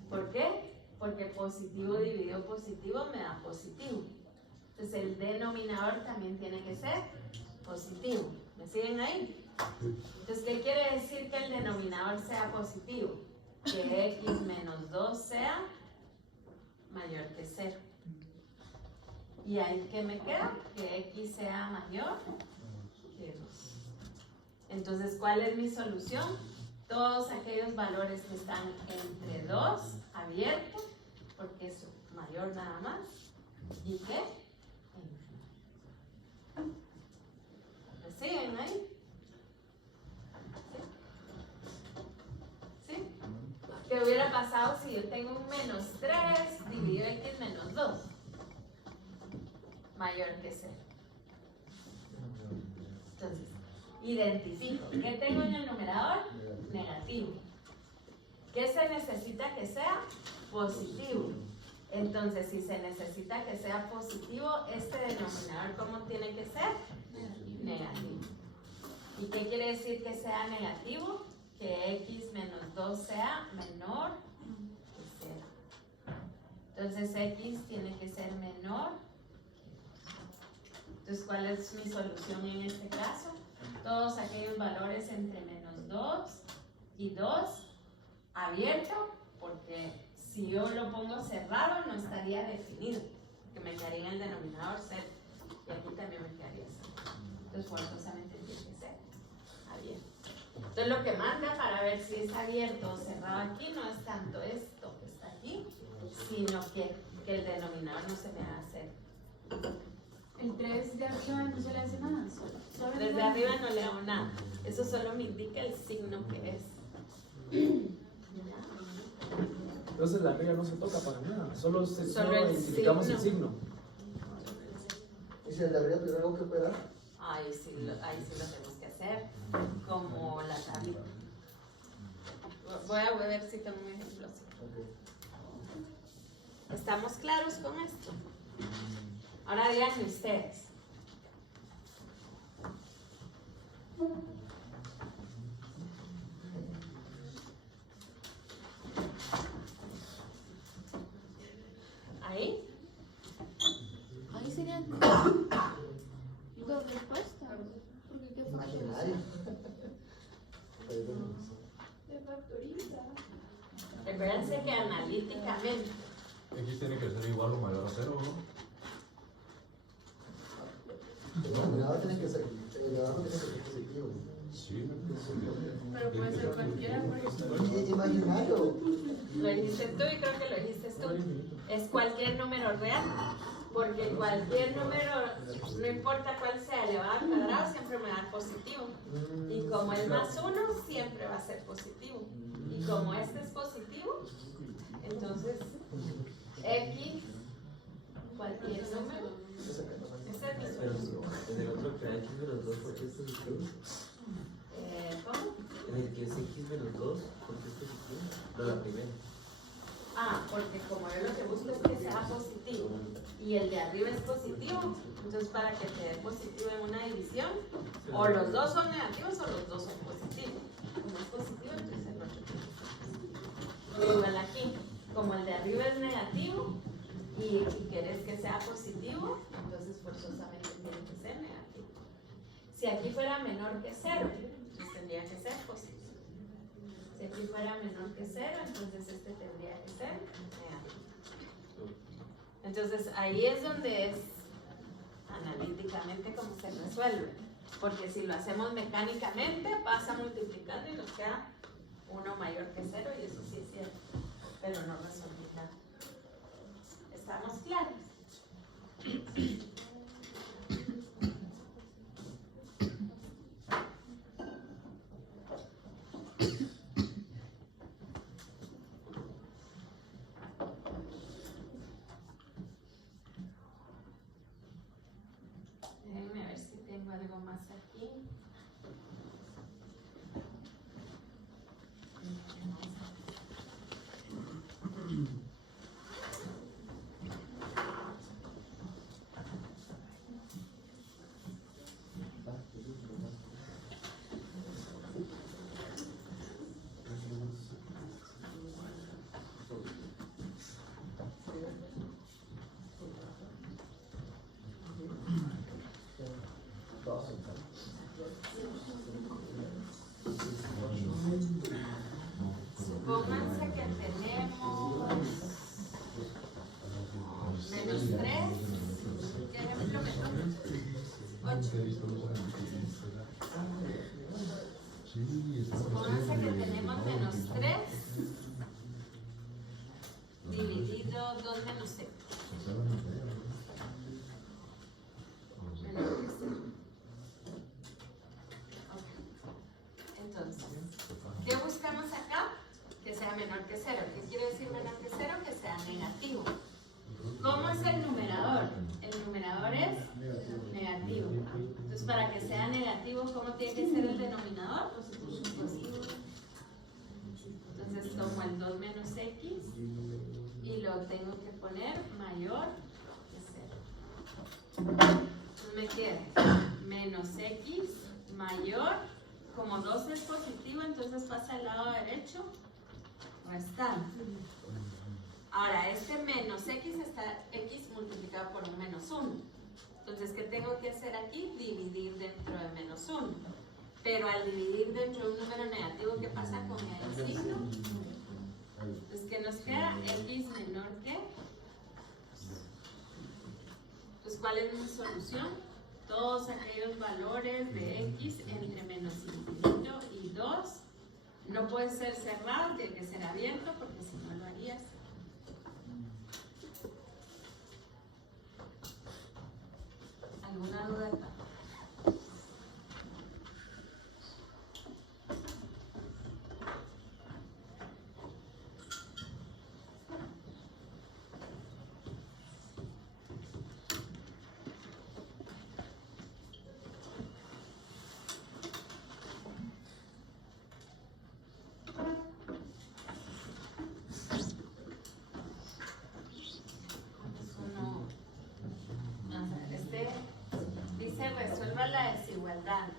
¿Por qué? Porque positivo dividido positivo me da positivo. Entonces el denominador también tiene que ser positivo. ¿Me siguen ahí? Entonces, ¿qué quiere decir que el denominador sea positivo? Que x menos 2 sea mayor que 0. ¿Y ahí qué me queda? Que x sea mayor que 2. Entonces, ¿cuál es mi solución? Todos aquellos valores que están entre 2 abiertos, porque es mayor nada más, ¿y qué? ¿Me siguen ahí? ¿Sí? ¿Qué hubiera pasado si yo tengo un menos 3 dividido x menos 2? Mayor que 0. Entonces, identifico. ¿Qué tengo en el numerador? Negativo. ¿Qué se necesita que sea? Positivo. Entonces, si se necesita que sea positivo, este denominador, ¿cómo tiene que ser? Negativo. ¿Y qué quiere decir que sea negativo? Que x menos 2 sea menor que 0. Entonces, x tiene que ser menor. Entonces, ¿cuál es mi solución en este caso? Todos aquellos valores entre menos 2 y 2 abierto, porque si yo lo pongo cerrado no estaría definido, que me quedaría en el denominador 0 y aquí también me quedaría 0. Entonces forzosamente tiene que ser abierto. Entonces lo que manda para ver si es abierto o cerrado aquí no es tanto esto que está aquí, sino que el denominador no se me haga 0. El 3 de arriba no se le hace nada. Solo Desde arriba no le hago nada. Eso solo me indica el signo que es. Entonces la regla no se toca para nada, solo Solo el identificamos el signo. signo. ¿Y si le habría tenido algo que pegar? Ahí sí lo tenemos que hacer, como la tabla. Voy a ver si tengo un ejemplo así. ¿Estamos claros con esto? Ahora díganme ustedes. ¿Ahí? Ahí serían dos respuestas. Porque qué Imaginario. Se factoriza. Recuérdense que analíticamente. X tiene que ser igual o mayor a 0, ¿no? El denominador tiene que ser positivo. Sí. Pero puede ser cualquiera. Imaginario. Lo dijiste tú y creo que lo dijiste tú. Es cualquier número real. Porque cualquier número, no importa cuál sea, elevado al cuadrado, siempre me da positivo. Y como es más 1, siempre va a ser positivo. Y como este es positivo, entonces x, cualquier número, esa es mi solución. En el otro que era x menos 2, ¿por qué es positivo? ¿Cómo? En el que es x menos 2, ¿por qué es positivo? No, la primera. Porque como yo lo que busco es que sea positivo y el de arriba es positivo, entonces para que te dé positivo en una división, o los dos son negativos o los dos son positivos. Como es positivo, entonces el otro tiene que ser positivo. Igual aquí, como el de arriba es negativo y quieres que sea positivo, entonces forzosamente tiene que ser negativo. Si aquí fuera menor que 0, entonces tendría que ser positivo. Si aquí fuera menor que 0, entonces este tendría que ser negativo. Entonces ahí es donde es analíticamente como se resuelve. Porque si lo hacemos mecánicamente, pasa multiplicando y nos queda 1 mayor que 0 y eso sí es cierto. Pero no resolví nada. ¿Estamos claros? 2 menos x. Se sabe una idea, ¿no? Menor que 0. Ok. Entonces, ¿qué buscamos acá? Que sea menor que 0. ¿Qué quiere decir menor que 0? Que sea negativo. ¿Cómo es el numerador? El numerador es negativo. Entonces, para que sea negativo, ¿cómo tiene que ser el denominador? Positivo. Entonces, tomo el 2 menos x y lo tengo que poner mayor que 0. Entonces, me queda menos x mayor, como 2 es positivo, entonces pasa al lado derecho, restando. Ahora, este menos x está x multiplicado por un menos 1. Entonces, ¿qué tengo que hacer aquí? Dividir dentro de menos 1. Pero al dividir dentro de un número negativo, ¿qué pasa con el signo? Entonces, ¿qué nos queda? X menor que. Pues, ¿cuál es mi solución? Todos aquellos valores de x entre menos infinito y 2. No puede ser cerrado, tiene que ser abierto, porque si no lo harías. ¿Alguna duda acá? Resuelva la desigualdad.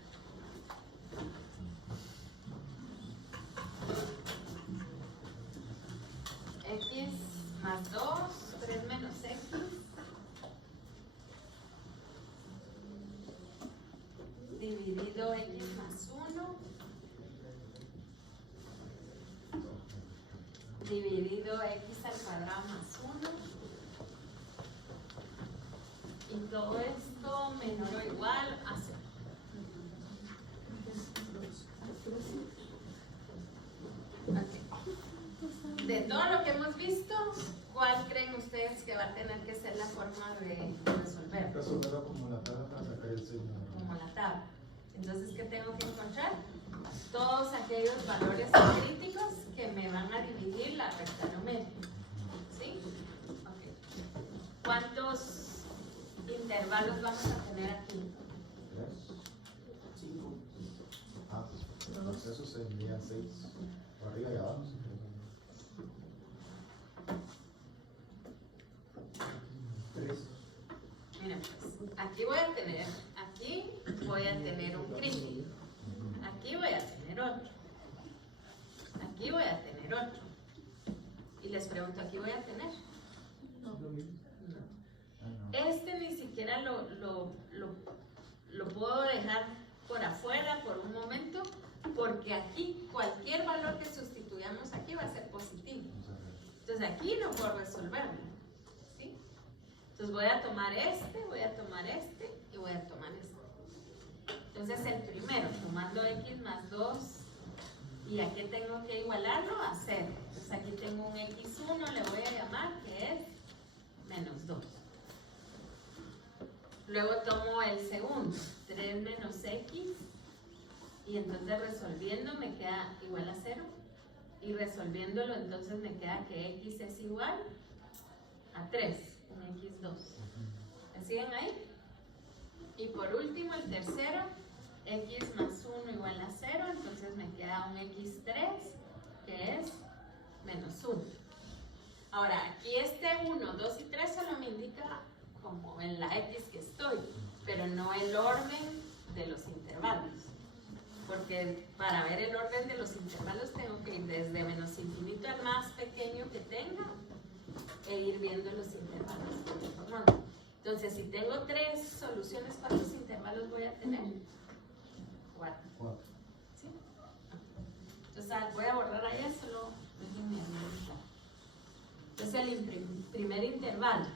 X más 2, 3 menos x. Dividido x más 1. Dividido x al cuadrado más 1. Y todo esto menor o igual a 0. Okay. De todo lo que hemos visto, ¿cuál creen ustedes que va a tener que ser la forma de resolver? Resolverlo como la tabla para sacar el signo. Como la tabla. Entonces, ¿qué tengo que encontrar? Todos aquellos valores críticos que me van a dividir la recta numérica. ¿Sí? Okay. ¿Cuántos intervalos vamos a tener aquí? 3, 5. Ah, pues eso serían 6. Por arriba y abajo. Miren, pues, aquí voy a tener un crítico. Aquí voy a tener otro. Aquí voy a tener otro. Y les pregunto, ¿aquí voy a tener? Este ni siquiera lo puedo dejar por afuera por un momento, porque aquí cualquier valor que sustituyamos aquí va a ser positivo. Entonces aquí no puedo resolverlo. ¿Sí? Entonces voy a tomar este y voy a tomar este. Entonces el primero, tomando x más 2, y aquí tengo que igualarlo a 0. Entonces aquí tengo un x1, le voy a llamar que es menos 2. Luego tomo el segundo, 3 menos x, y entonces resolviendo me queda igual a 0. Y resolviéndolo entonces me queda que x es igual a 3, un x2. ¿Me siguen ahí? Y por último el tercero, x más 1 igual a 0, entonces me queda un x3 que es menos 1. Ahora, aquí este 1, 2 y 3 solo me indica como en la x que estoy, pero no el orden de los intervalos. Porque para ver el orden de los intervalos tengo que ir desde menos infinito al más pequeño que tenga e ir viendo los intervalos que estoy formando. Entonces, si tengo 3 soluciones, ¿cuántos intervalos voy a tener? 4. ¿Sí? Entonces, voy a borrar allá, solo déjenme analizar. Entonces, el primer intervalo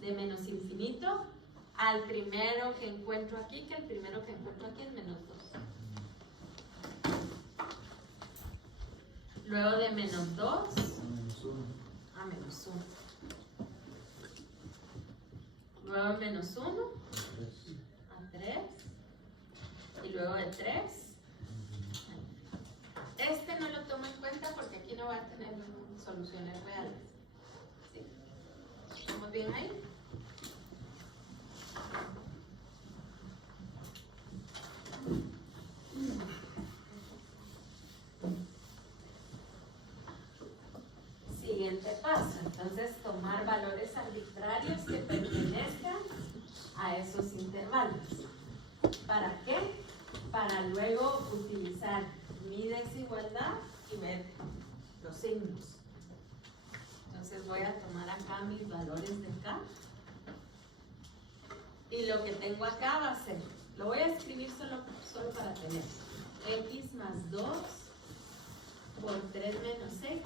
de menos infinito al primero que encuentro aquí, que el primero que encuentro aquí es menos 2. Luego de menos 2 a menos 1. luego menos 1 a 3 y luego de 3. Este no lo tomo en cuenta porque aquí no va a tener soluciones reales. ¿Sí? ¿Estamos bien ahí? Siguiente paso, entonces tomar valores arbitrarios que pertenezcan a esos intervalos. ¿Para qué? Para luego utilizar mi desigualdad y ver los signos. Entonces voy a tomar acá mis valores de K. Y lo que tengo acá va a ser, lo voy a escribir solo para tener x más 2 por 3 menos x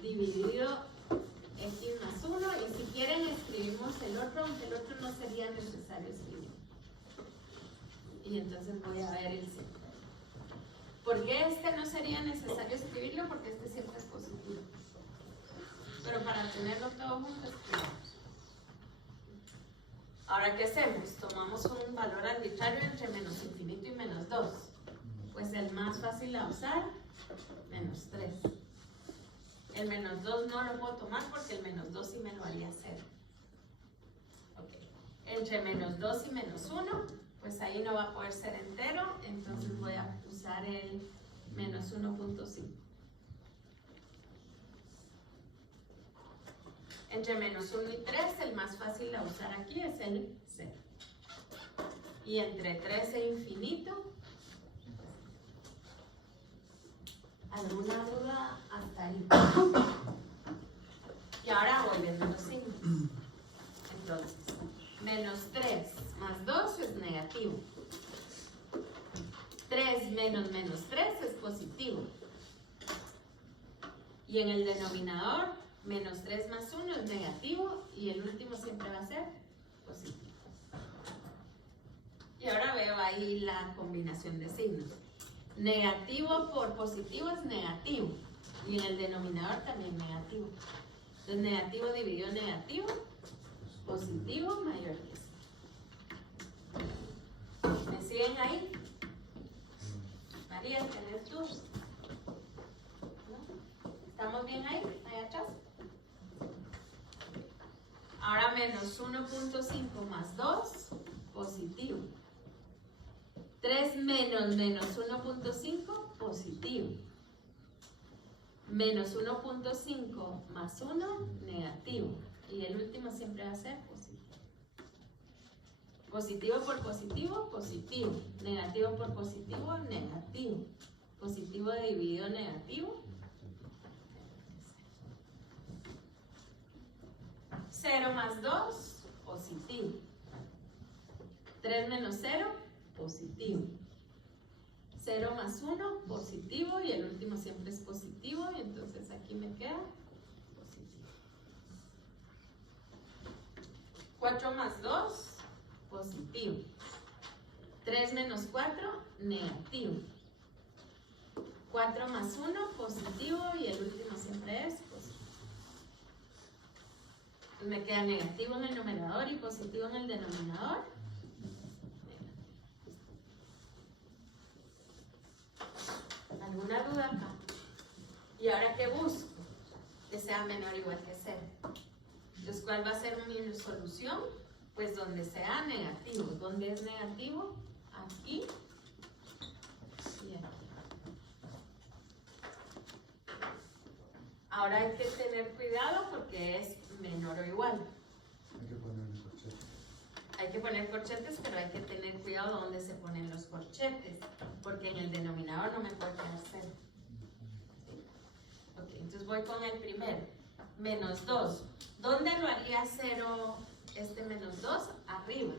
dividido x más 1. Y si quieren escribimos el otro, aunque el otro no sería necesario escribir. Y entonces voy a ver el signo. ¿Por qué este no sería necesario escribirlo? Porque este siempre es positivo. Pero para tenerlo todo junto escribimos. Ahora, ¿qué hacemos? Tomamos un valor arbitrario entre menos infinito y menos 2. Pues el más fácil a usar, menos 3. El menos 2 no lo puedo tomar porque el menos 2 sí me lo haría 0. Okay. Entre menos 2 y menos 1, pues ahí no va a poder ser entero, entonces voy a usar el menos 1.5. Entre menos 1 y 3, el más fácil a usar aquí es el 0. Y entre 3 e infinito, ¿alguna duda hasta ahí? Y ahora voy viendo los signos. Entonces, menos 3 más 2 es negativo. 3 menos menos 3 es positivo. Y en el denominador, menos 3 más 1 es negativo y el último siempre va a ser positivo. Y ahora veo ahí la combinación de signos. Negativo por positivo es negativo. Y en el denominador también negativo. Entonces negativo dividido negativo, positivo mayor que cero. ¿Me siguen ahí? María, ¿tenés dudas? ¿No? ¿Estamos bien ahí? ¿Ahí atrás? Ahora menos 1.5 más 2, positivo. 3 menos menos 1.5, positivo. Menos 1.5 más 1, negativo. Y el último siempre va a ser positivo. Positivo por positivo, positivo. Negativo por positivo, negativo. Positivo dividido negativo. 0 más 2, positivo. 3 menos 0, positivo. 0 más 1, positivo. Y el último siempre es positivo. Y entonces aquí me queda positivo. 4 más 2, positivo. 3 menos 4, negativo. 4 más 1, positivo. Y el último siempre es positivo. Me queda negativo en el numerador y positivo en el denominador. ¿Alguna duda acá? ¿Y ahora qué busco? Que sea menor o igual que 0. Entonces, ¿cuál va a ser mi solución? Pues donde sea negativo. ¿Dónde es negativo? Aquí y aquí. Ahora hay que tener cuidado porque es menor o igual. Hay que poner corchetes. Hay que poner corchetes, pero hay que tener cuidado dónde se ponen los corchetes, porque en el denominador no me puede quedar 0. ¿Sí? Ok, entonces voy con el primero. Menos 2. ¿Dónde lo haría 0 este menos 2? Arriba.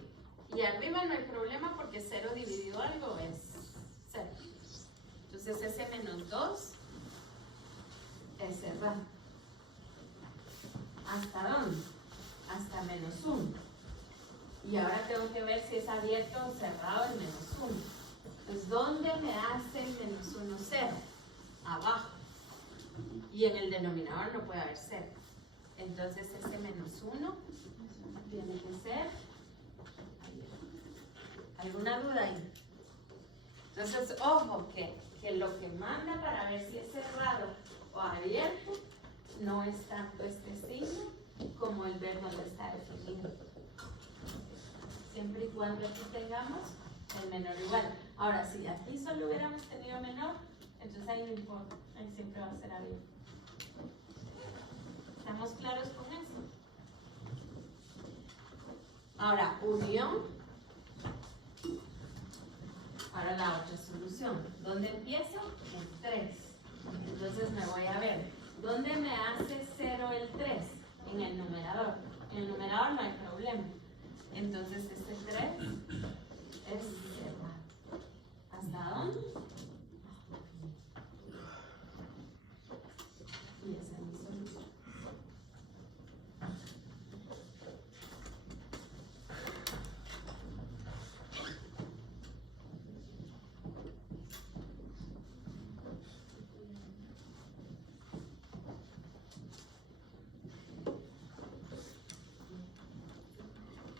Y arriba no hay problema porque 0 dividido algo es 0. Entonces ese menos 2 es cerrado. ¿Hasta dónde? Hasta menos 1. Y ahora tengo que ver si es abierto o cerrado el menos 1. Entonces, ¿dónde me hace el menos 1 0? Abajo. Y en el denominador no puede haber 0. Entonces este menos 1 tiene que ser. ¿Alguna duda ahí? Entonces, ojo, que lo que manda para ver si es cerrado o abierto no es tanto este signo como el verbo lo está definido. Siempre y cuando aquí tengamos el menor igual. Ahora, si aquí solo hubiéramos tenido menor, entonces ahí no importa, ahí siempre va a ser abierto. ¿Estamos claros con eso? Ahora, unión. Ahora la otra solución. ¿Dónde empiezo? En 3. Entonces me voy a ver. ¿Dónde me hace 0 el 3? En el numerador. En el numerador no hay problema. Entonces este 3 es cerrado. ¿Hasta dónde? Y esa es mi solución.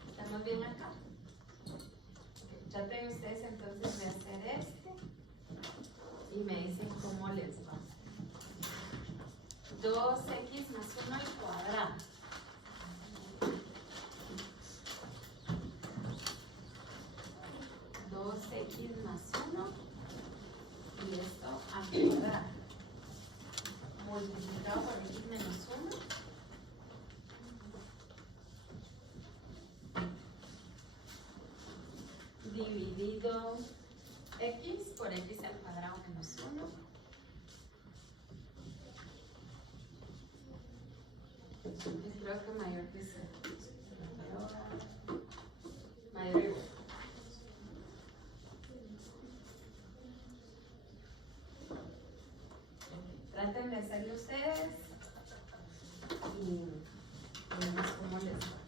¿Estamos bien acá? Traten ustedes entonces de hacer este y me dicen cómo les va. 2x más 1 al cuadrado. X más 1 y esto a cuadrado multiplicado por x menos 1 dividido x por x al cuadrado menos 1 creo que mayor que 0 mayor o igual. Traten de hacerlo ustedes y vemos cómo les va.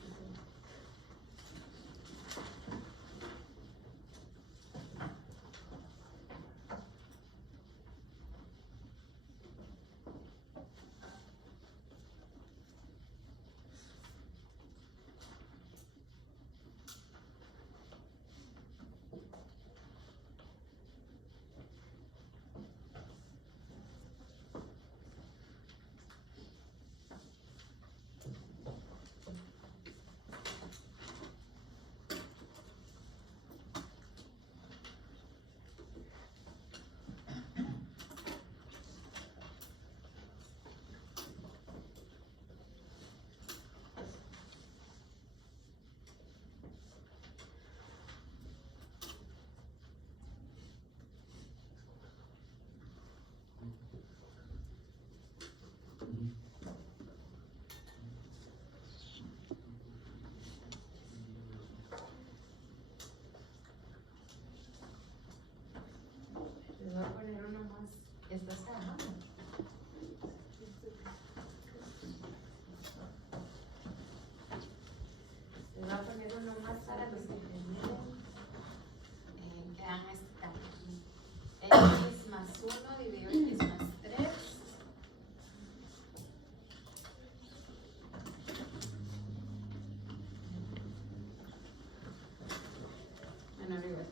Les voy a poner uno más. ¿Estás trabajando? Les voy a poner uno más para los que tienen que hagan este cambio. X más 1 dividido x más 3. Menor o igual.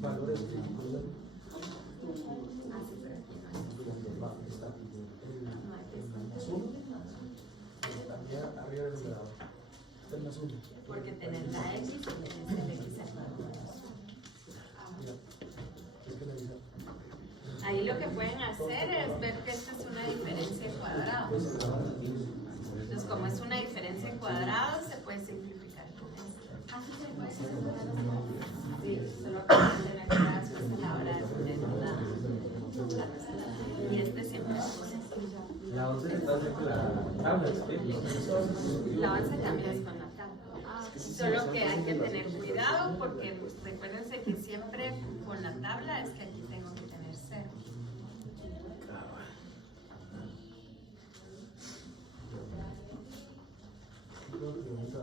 Valores críticos, ¿no? Arriba del grado. Está en azul. Porque tenés la X y tenés el X al cuadrado. Mira, es que la vida. Ahí lo que pueden hacer es ver que esta es una diferencia en cuadrados. Entonces, como es una diferencia en cuadrados, se puede simplificar con esto. Sí, solo que hay que tener cuidado a la hora de poner la respuesta. Y este siempre es positivo. La 11 está haciendo la tabla, ¿sí? La 11 también es con la tabla. Solo que hay que tener cuidado porque recuérdense que siempre con la tabla es que aquí tengo que tener 0. Una pregunta.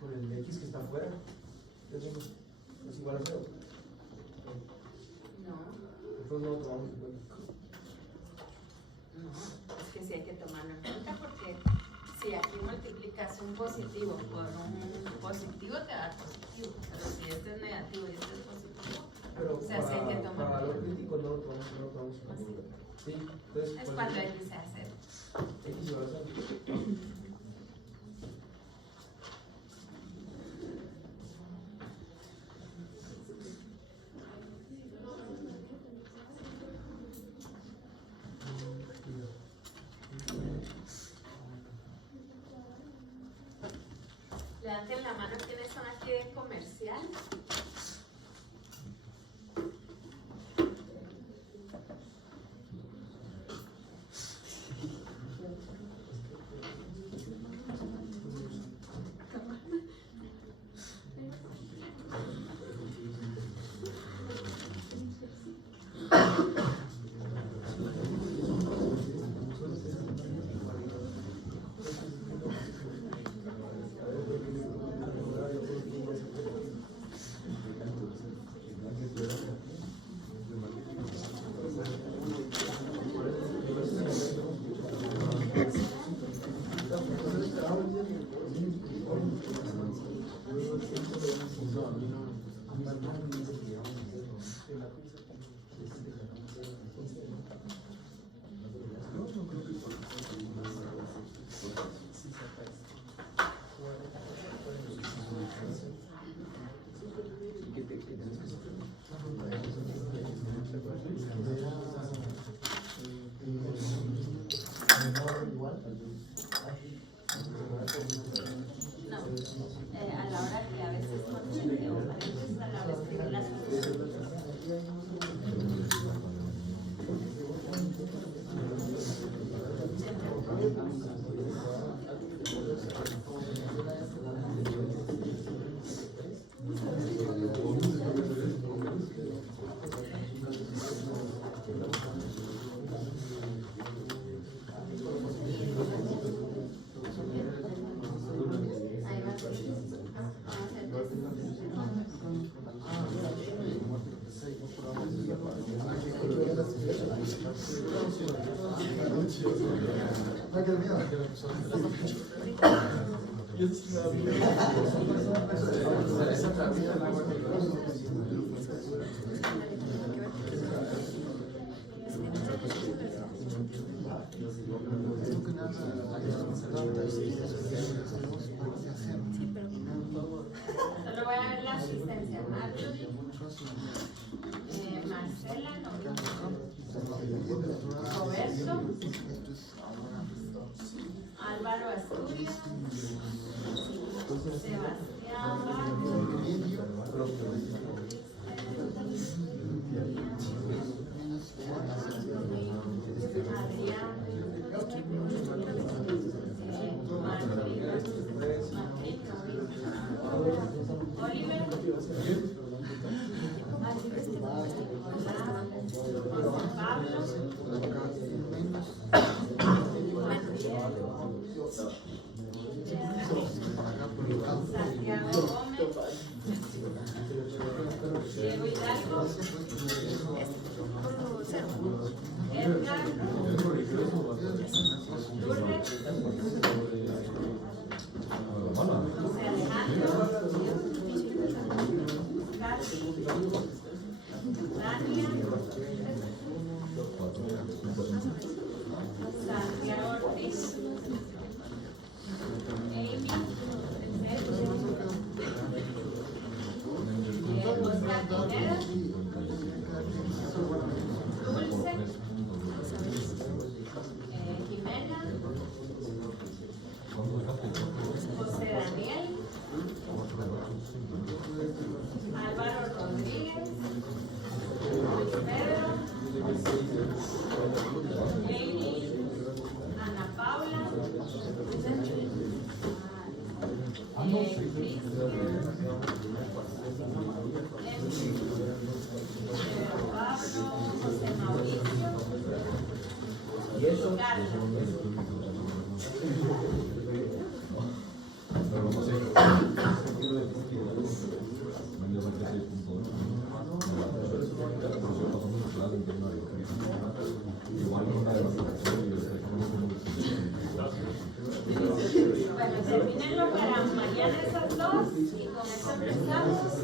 Con el X que está afuera, es igual a 0. No, Entonces no lo tomamos en cuenta. no, es que sí hay que tomarlo en cuenta porque si aquí multiplicas un positivo por un positivo te va a dar positivo, pero si este es negativo y este es positivo, Pero o sea, sí hay que para tomarlo valor en cuenta. crítico no lo tomamos en cuenta. Sí, entonces. Es por cuando eso, X sea 0. X igual a 0. Levanten la mano quienes son aquí de comercial. No, a la hora que a veces no tiene o a veces a la hora de escribir las Solo voy a ver la asistencia. Marcela, Roberto, Álvaro Asturias, Sebastián Adrián, Oliver, Diego Hidalgo, Edgar, Lourdes, José Alejandro, Katy, Tania, Santiago Ortiz, Amy, Oscar Quiñera, Dulce, Jimena, José Daniel, Álvaro Rodríguez, Pedro, Lady, Ana Paula, Cristian, Pablo, José Mauricio, Carlos. Bueno, termínenlo para mañana esas dos y con eso empezamos.